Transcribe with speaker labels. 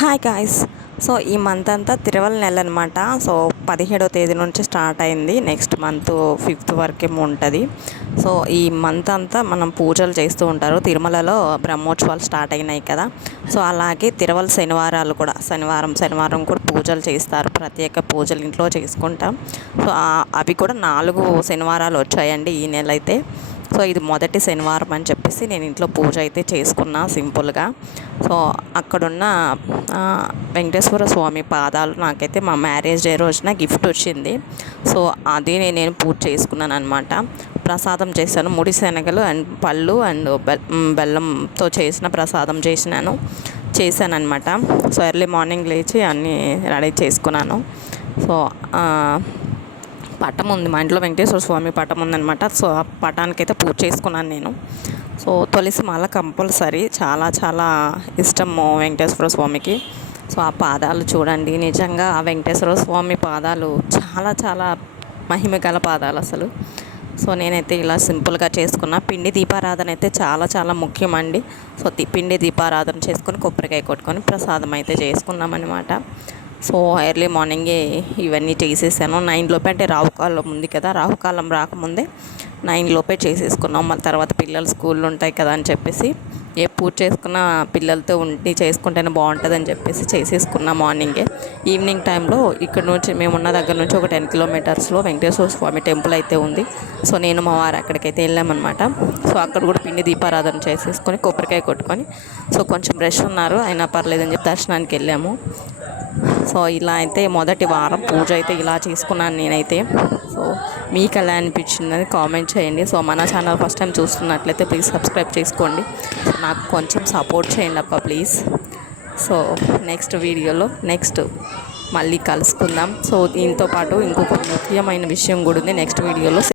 Speaker 1: Hi guys so ఈ month అంతా తిరువల నెల అనమాట సో పదిహేడో తేదీ నుంచి స్టార్ట్ అయింది. నెక్స్ట్ మంత్ ఫిఫ్త్ వరకేమో ఉంటుంది. సో ఈ మంత్ అంతా మనం పూజలు చేస్తూ ఉంటారు. తిరుమలలో బ్రహ్మోత్సవాలు స్టార్ట్ అయినాయి కదా. సో అలాగే తిరువల శనివారాలు కూడా శనివారం శనివారం కూడా పూజలు చేస్తారు. ప్రత్యేక పూజలు ఇంట్లో చేసుకుంటాం. సో అవి కూడా నాలుగు శనివారాలు వచ్చాయండి ఈ నెల అయితే. సో ఇది మొదటి శనివారం అని చెప్పేసి నేను ఇంట్లో పూజ అయితే చేసుకున్నా సింపుల్గా. సో అక్కడున్న వెంకటేశ్వర స్వామి పాదాలు నాకైతే మా మ్యారేజ్ డే రోజున గిఫ్ట్ వచ్చింది. సో అది నేను నేను పూజ చేసుకున్నాను అనమాట ప్రసాదం చేశాను. ముడి శనగలు అండ్ పళ్ళు అండ్ బెల్ బెల్లంతో చేసిన ప్రసాదం చేసినాను. చేశాను అనమాట సో ఎర్లీ మార్నింగ్ లేచి అన్నీ రెడీ చేసుకున్నాను. సో పటం ఉంది. మా ఇంట్లో వెంకటేశ్వర స్వామి పటం ఉందనమాట సో ఆ పటానికైతే పూజ చేసుకున్నాను నేను. సో తులసి మాల కంపల్సరీ. చాలా చాలా ఇష్టము వెంకటేశ్వర స్వామికి. సో ఆ పాదాలు చూడండి. నిజంగా ఆ వెంకటేశ్వర స్వామి పాదాలు చాలా చాలా మహిమ గల పాదాలు అసలు. సో నేనైతే ఇలా సింపుల్గా చేసుకున్న. పిండి దీపారాధన అయితే చాలా చాలా ముఖ్యమండి. సో తి- పిండి దీపారాధన చేసుకొని కొబ్బరికాయ కొట్టుకొని ప్రసాదం అయితే చేసుకున్నామన్నమాట. సో ఎర్లీ మార్నింగే ఇవన్నీ చేసేసాను. నైన్ లోపే అంటే రాహుకాలం ఉంది కదా రాహుకాలం రాకముందే నైన్ లోపే చేసేసుకున్నాం. మళ్ళీ తర్వాత పిల్లలు స్కూల్లో ఉంటాయి కదా అని చెప్పేసి ఏ పూజ చేసుకున్న పిల్లలతో ఉండి చేసుకుంటేనే బాగుంటుందని చెప్పేసి చేసేసుకున్నాం మార్నింగే. ఈవినింగ్ టైంలో ఇక్కడ నుంచి మేము ఉన్న దగ్గర నుంచి ఒక టెన్ కిలోమీటర్స్లో వెంకటేశ్వర స్వామి టెంపుల్ అయితే ఉంది. సో నేను మా వారు అక్కడికైతే వెళ్ళామన్నమాట. సో అక్కడ కూడా పిండి దీపారాధన చేసేసుకొని కొబ్బరికాయ కొట్టుకొని సో కొంచెం రష్ ఉన్నారు. అయినా పర్లేదని చెప్పి దర్శనానికి వెళ్ళాము. సో ఇలా అయితే మొదటి వారం పూజ అయితే ఇలా చేసుకున్నాను నేనైతే. సో మీకు ఎలా అనిపించిందని కామెంట్ చేయండి. సో మన ఛానల్ ఫస్ట్ టైం చూస్తున్నట్లయితే ప్లీజ్ సబ్స్క్రైబ్ చేసుకోండి. నాకు కొంచెం సపోర్ట్ చేయండి అప్ప ప్లీజ్ సో నెక్స్ట్ వీడియోలో నెక్స్ట్ మళ్ళీ కలుసుకుందాం. సో దీంతో పాటు ఇంకొక ముఖ్యమైన విషయం కూడా ఉంది. నెక్స్ట్ వీడియోలో